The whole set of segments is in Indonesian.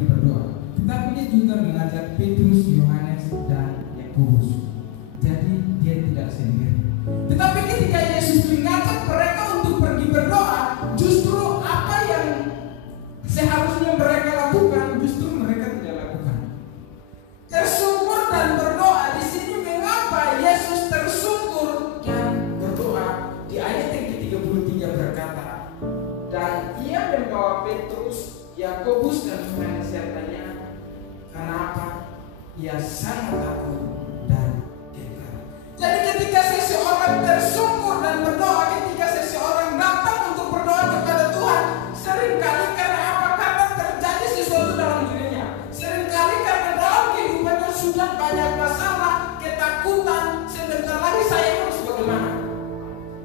pergi berdoa. Tetapi dia juga mengajak Petrus, Yohanes, dan Yakobus. Jadi dia tidak sendiri. Tetapi ketika Yesus mengajak mereka untuk pergi berdoa, justru apa yang seharusnya mereka lakukan, justru mereka tidak lakukan. Tersungkur dan berdoa. Di sini mengapa Yesus tersungkur dan berdoa? Di ayat yang ke-33 berkata, dan ia membawa Petrus, Yakobus dan Yohanes sertanya. Kenapa? Ia sangat takut dan gentar. Jadi ketika seseorang tersungkur dan berdoa, ketika seseorang datang untuk berdoa kepada Tuhan, seringkali karena apa? Karena terjadi sesuatu dalam dirinya. Seringkali karena dalam kehidupannya sudah banyak masalah, ketakutan. Sebentar lagi saya harus bagaimana?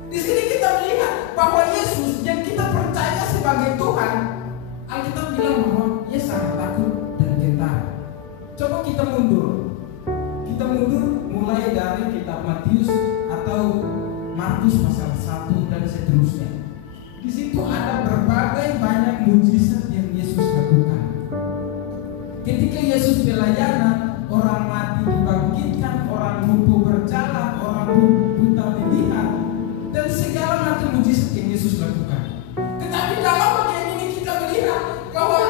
Di sini kita melihat bahwa Yesus yang kita percaya sebagai Tuhan, Alkitab bilang bahwa ia sangat takut dan gentar. Coba kita mundur. Kita mundur mulai dari kitab Matius atau Markus pasal 1 dan seterusnya. Di situ ada berbagai banyak mujizat yang Yesus lakukan. Ketika Yesus pelayanan, orang mati dibangkitkan, orang lumpuh berjalan, orang buta melihat, dan segala macam mujizat yang Yesus lakukan. Tetapi dalam bagian ini kita melihat bahwa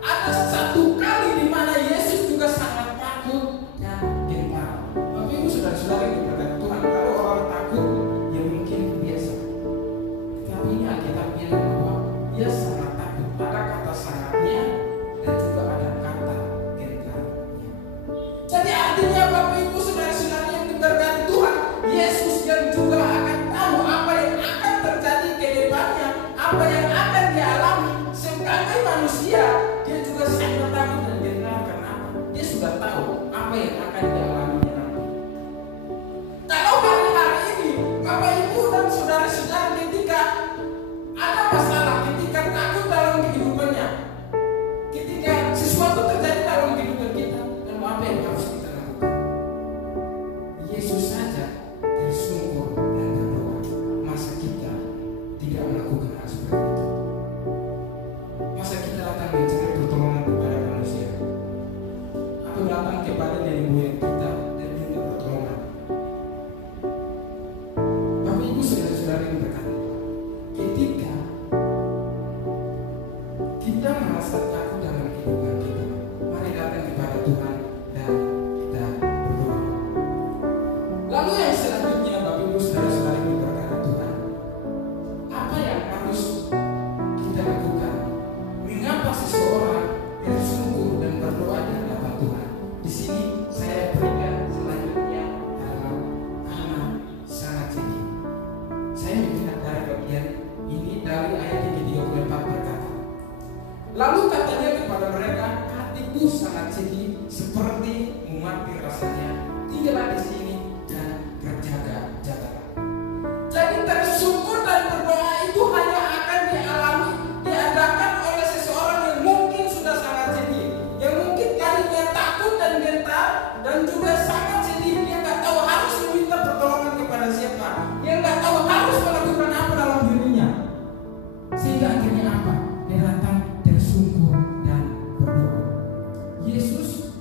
ada satu kali di mana Yesus juga sangat takut dan gentar. Bapak Ibu saudara-saudara yang diberkati Tuhan, kalau orang takut ya mungkin biasa. Tetapi ini Alkitab bilang bahwa dia sangat takut. Ada kata sangatnya dan juga ada kata gentarnya. Jadi artinya Bapak Ibu saudara-saudara yang diberkati Tuhan, Yesus yang juga akan tahu apa yang akan terjadi ke depannya, apa yang akan dialami sebagai manusia. Dia juga sangat takut dan gentar. Kenapa? Dia sudah tahu apa yang akan dialaminya nanti. Kalau hari-hari ini Bapak Ibu dan saudara-saudara ketika ada masalah, ketika takut dalam kehidupannya, ketika sesuatu terjadi dalam kehidupan kita, dan apa yang harus kita lakukan? Yesus saja tersungkur dan berdoa. Masa kita tidak melakukan hal seperti itu? Masa kita datang mencari pertolongan kepada manusia, atau datang kepada nenek moyang kita dan minta pertolongan? Bapak Ibu saudara-saudara yang berkata, ketika kita merasa takut dalam kehidupan kita, mari datang kepada Tuhan dan kita berdoa. Lalu yang selanjutnya Bapak Ibu saudara-saudara yang berkata Tuhan, apa yang harus kita lakukan? Mengapa seseorang tersungkur dan berdoa di hadapan Tuhan? Di sini saya berikan selanjutnya adalah karena sangat sedih. Saya melihat dari bagian ini dari ayat yang ke-34 berkata, lalu katanya kepada mereka, hatiku sangat sedih seperti mati rasanya. Tinggallah di sini dan berjaga-jagalah. Jadi tersungkur dan berdoa itu hanya akan diadakan oleh seseorang yang mungkin sudah sangat sedih, yang mungkin tadinya takut dan gentar dan juga sangat sedih. Dia nggak tahu harus meminta pertolongan kepada siapa, dia nggak tahu harus melakukan apa dalam dirinya, sehingga akhirnya apa? Dia datang tersungkur dan berdoa. Yesus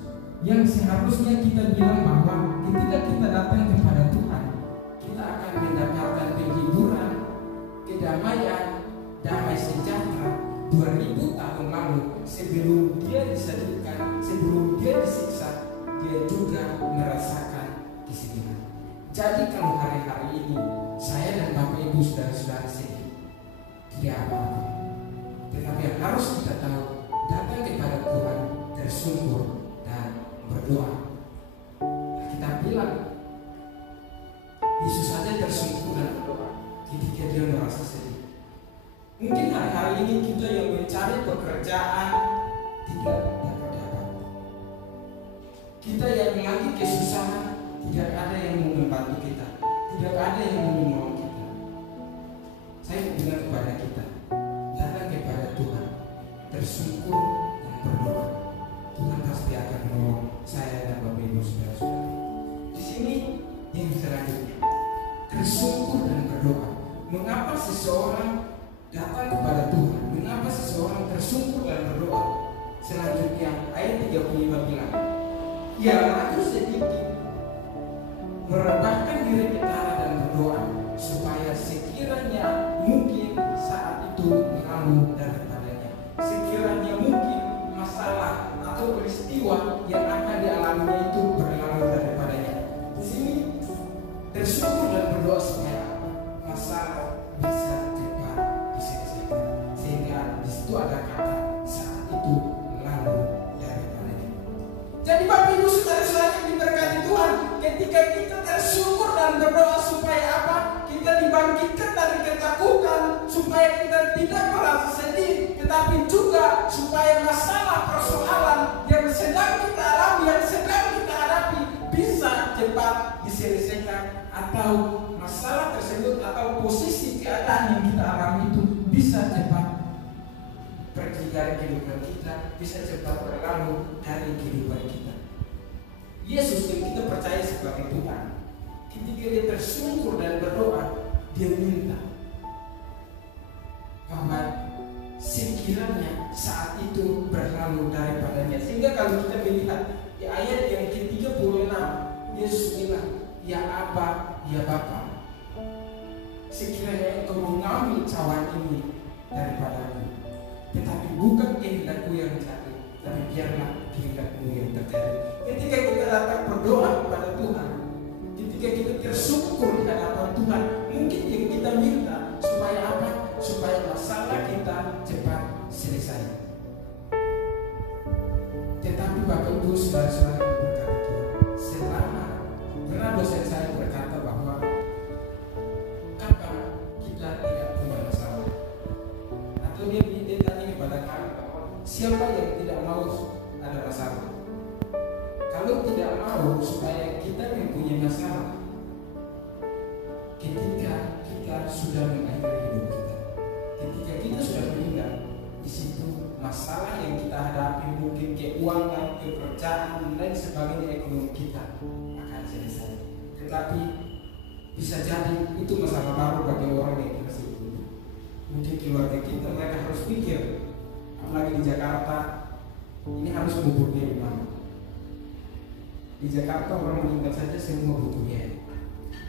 yang seharusnya kita bilang bahwa ketika kita datang kepada Tuhan, kita akan mendapatkan penghiburan, kedamaian, damai sejahtera 2000 tahun lalu. Sebelum dia disalibkan, sebelum dia disiksa, dia juga merasakan kesedihan. Jadi kalau hari-hari ini saya dan Bapak Ibu saudara-saudara sedih, tidak apa-apa. Tetapi yang harus kita tahu, datang kepada Tuhan tersungkur dan berdoa. Kita bilang Yesus saja tersungkur dan berdoa ketika dia merasa sedih. Mungkin hari-hari ini kita yang mencari pekerjaan tidak dapat. Kita yang lagi kesusahan, tidak ada yang mau membantu kita, tidak ada yang mau menolong kita. Saya bilang kepada kita, datang kepada Tuhan, tersungkur dan berdoa. Tuhan pasti akan menolong saya dan Bapak Ibu saudara-saudara. Di sini yang selanjutnya, tersungkur dan berdoa. Mengapa seseorang datang kepada Tuhan? Mengapa seseorang tersungkur dan berdoa? Selanjutnya ya maju sedikit, merebahkan diri ke tanah dan berdoa supaya sekiranya mungkin saat itu berlalu daripadanya, sekiranya mungkin masalah atau peristiwa yang akan dialaminya itu berlalu daripadanya. Di sini bersyukur dan berdoa supaya masalah bisa cepat diselesaikan, sehingga di situ ada kata saat itu lalu daripadanya. Jadi Bapak Ibu saudara-saudara yang diberkati Tuhan, ketika kita bersyukur dan berdoa supaya apa? Kita dibangkitkan dari ketakutan, supaya kita tidak merasa sedih, tetapi juga supaya masalah persoalan yang sedang kita alami, yang sedang kita hadapi bisa cepat diselesaikan, atau masalah tersebut atau posisi keadaan yang kita alami itu bisa cepat pergi dari kehidupan kita, bisa cepat berlalu dari kehidupan kita. Yesus yang kita percaya sebagai Tuhan, ketika dia tersungkur dan berdoa, dia minta bahwa sekiranya saat itu berlalu daripadanya. Sehingga kalau kita melihat di ayat yang ke-36, Yesus bilang, ya Aba, ya Bapa, sekiranya engkau mengambil cawan ini daripadaku, tetapi bukan kehendakku yang terjadi, tapi biarlah kehendakmu yang terjadi. Ketika kita datang berdoa kepada Tuhan, ketika kita tersungkur di hadapan Tuhan, mungkin yang kita minta supaya apa? Supaya masalah kita cepat selesai. Tetapi Bapak Ibu saudara-saudara yang berkata Tuhan, selama pernah dosen saya berkata bahwa kapan kita tidak punya masalah, atau dia tanya kepada kami bahwa siapa yang tidak mau ada masalah. Kalau tidak mau supaya kita mempunyai masalah ketika kita sudah mengakhiri hidup kita, ketika kita sudah meninggal, di situ masalah yang kita hadapi mungkin keuangan, pekerjaan dan sebagainya, ekonomi kita akan selesai. Tetapi bisa jadi itu masalah baru bagi orang yang kita hidup. Mungkin keluarga kita mereka harus pikir, apalagi di Jakarta, ini harus menguburnya di mana. Di Jakarta orang meninggal saja semua butuh biaya.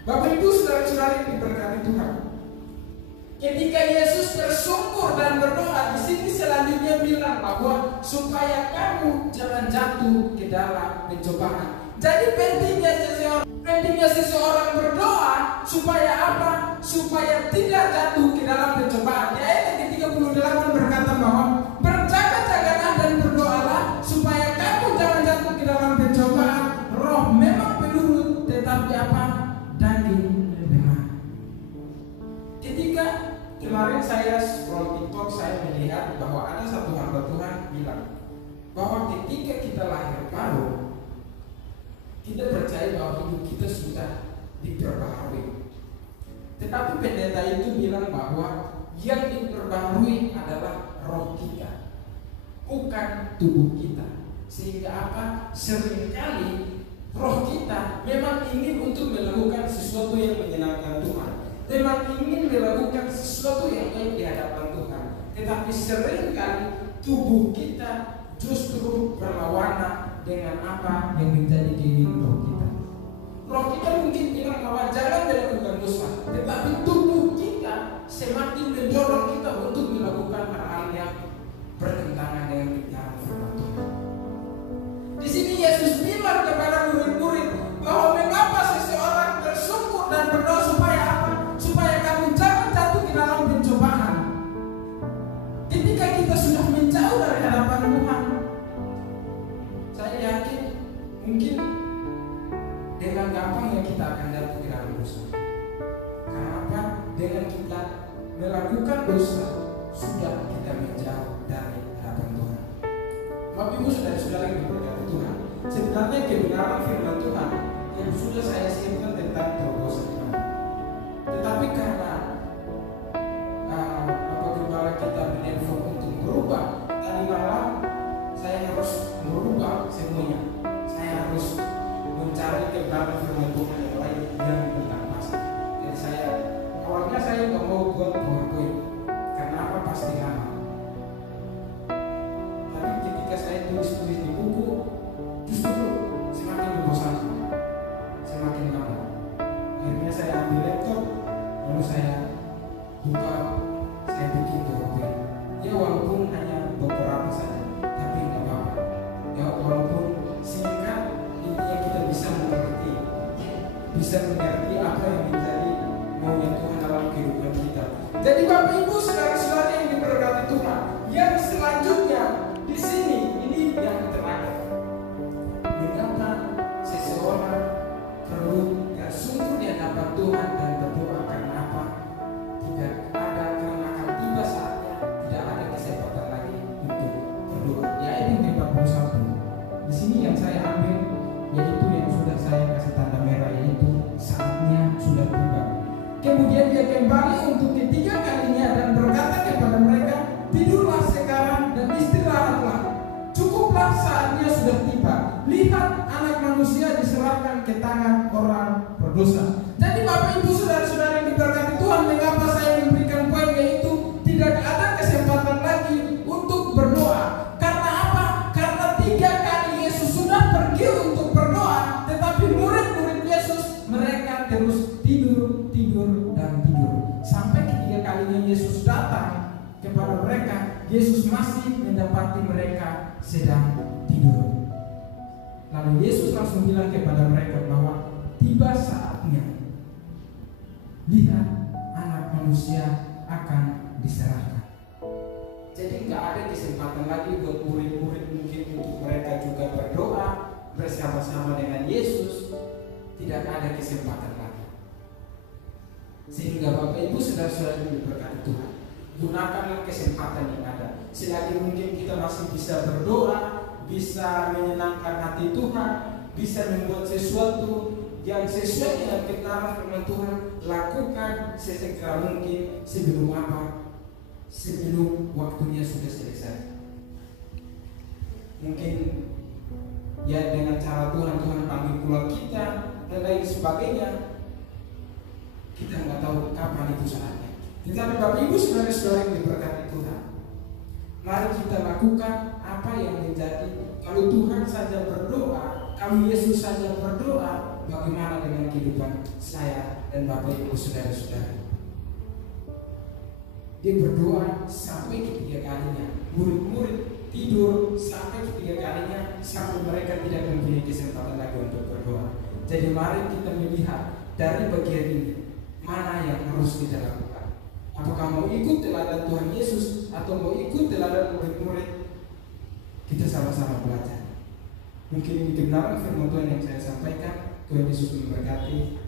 Bapak Ibu saudara-saudara yang diberkati Tuhan, ketika Yesus tersungkur dan berdoa, di sini selanjutnya bilang bahwa supaya kamu jangan jatuh ke dalam pencobaan. Jadi pentingnya seseorang berdoa supaya apa? Supaya tidak jatuh ke dalam pencobaan. Di ayat ke-38 berkata bahwa berjaga-jagalah dan berdoalah supaya kamu jangan jatuh ke dalam pencobaan. Roh memang penurut, tetapi apa? Daging lemah. Ketika kemarin saya scroll TikTok, saya melihat bahwa ada satu hamba Tuhan bilang bahwa ketika kita lahir baru, kita percaya bahwa hidup kita sudah diperbaharui. Tetapi pendeta itu bilang bahwa yang diperbaharui adalah roh kita, bukan tubuh kita. Sehingga apa? Seringkali roh kita memang ingin untuk melakukan sesuatu yang menyenangkan Tuhan, memang ingin melakukan sesuatu yang baik di hadapan Tuhan. Tetapi seringkali tubuh kita justru berlawanan dengan apa yang menjadi keinginan roh kita. Roh kita mungkin bilang bahwa jangan melakukan dosa, tetapi tubuh kita semakin mendorong kita untuk melakukan hal-hal yang bertentangan dengan kebenaran firman Tuhan. Di sini Yesus bilang kepada murid-murid bahwa mengapa seseorang bersungkur dan berdoa supaya apa? Supaya kamu jangan jatuh ke dalam pencobaan. Ketika kita sudah menjauh dari hadapan Tuhan, saya yakin mungkin dengan gampangnya kita akan jatuh ke dalam dosa. Karena apa? Dengan kita melakukan dosa, sudah kita menjauh dari hadapan Tuhan. Bapak Ibu saudara-saudara yang diberkati Tuhan, sebenarnya kebenaran firman Tuhan yang sudah saya siapkan tentang terobosan Tuhan. Tetapi karena Bapak Gembala kita menelpon untuk berubah, tadi malam saya harus merubah semuanya. Saya harus mencari kebenaran firman Tuhan yang lain yang tentang pasal. Dan awalnya saya nggak mau buat PowerPoint, karena apa? Pasti lama. Tapi ketika saya tulis di buku, justru bisa mengerti apa yang menjadi maunya Tuhan dalam kehidupan kita. Jadi Bapak Ibu saudara-saudara yang diberkati Tuhan, yang selanjutnya di sini ini yang terakhir. Mengapa seseorang perlu sungguh di hadapan Tuhan dan berdoa karena apa? Tidak ada, karena akan tiba saatnya tidak ada kesempatan lagi untuk berdoa. Ya ini di 41. Di sini yang saya ambil yaitu yang sudah saya kasih tanda merah, yaitu saatnya sudah tiba. Kemudian dia kembali untuk ketiga kalinya dan berkata kepada mereka, tidurlah sekarang dan istirahatlah. Cukuplah, saatnya sudah tiba. Lihat, Anak Manusia diserahkan ke tangan orang berdosa. Jadi Bapak Ibu saudara-saudara yang diberkati Tuhan, mengapa saya memberikan poin yaitu tidak ada kesempatan lagi untuk berdoa? Karena apa? Karena 3 kali Yesus sudah pergi untuk berdoa, tetapi murid-murid Yesus mereka terus tidur dan tidur. Sampai ketiga kalinya Yesus datang kepada mereka, Yesus masih mendapati mereka sedang tidur. Lalu Yesus langsung bilang kepada mereka bahwa tiba saatnya. Lihat, Anak Manusia akan diserahkan. Jadi nggak ada kesempatan lagi buat murid-murid mungkin untuk mereka juga berdoa bersama-sama dengan Yesus. Tidak ada kesempatan lagi. Sehingga Bapak Ibu saudara-saudara yang diberkati Tuhan, gunakanlah kesempatan yang ada. Selagi mungkin kita masih bisa berdoa, bisa menyenangkan hati Tuhan, bisa membuat sesuatu yang sesuai dengan kebenaran firman Tuhan, lakukan sesegera mungkin sebelum apa? Sebelum waktunya sudah selesai. Mungkin ya dengan cara Tuhan panggil pulang kita dan lain sebagainya. Kita nggak tahu kapan itu saatnya. Tetapi Bapak Ibu saudara-saudara yang diberkati Tuhan, mari kita lakukan apa yang menjadi. Kalau Tuhan saja berdoa, kalau Yesus saja berdoa, bagaimana dengan kehidupan saya dan Bapak Ibu saudara-saudara? Dia berdoa sampai ketiga kalinya. Murid-murid tidur sampai ketiga kalinya, sampai mereka tidak mempunyai kesempatan lagi untuk berdoa. Jadi mari kita melihat dari bagian ini, mana yang harus kita lakukan. Apakah mau ikut teladan Tuhan Yesus atau mau ikut teladan murid-murid? Kita sama-sama belajar. Mungkin ini kebenaran firman Tuhan yang saya sampaikan. Tuhan Yesus memberkati.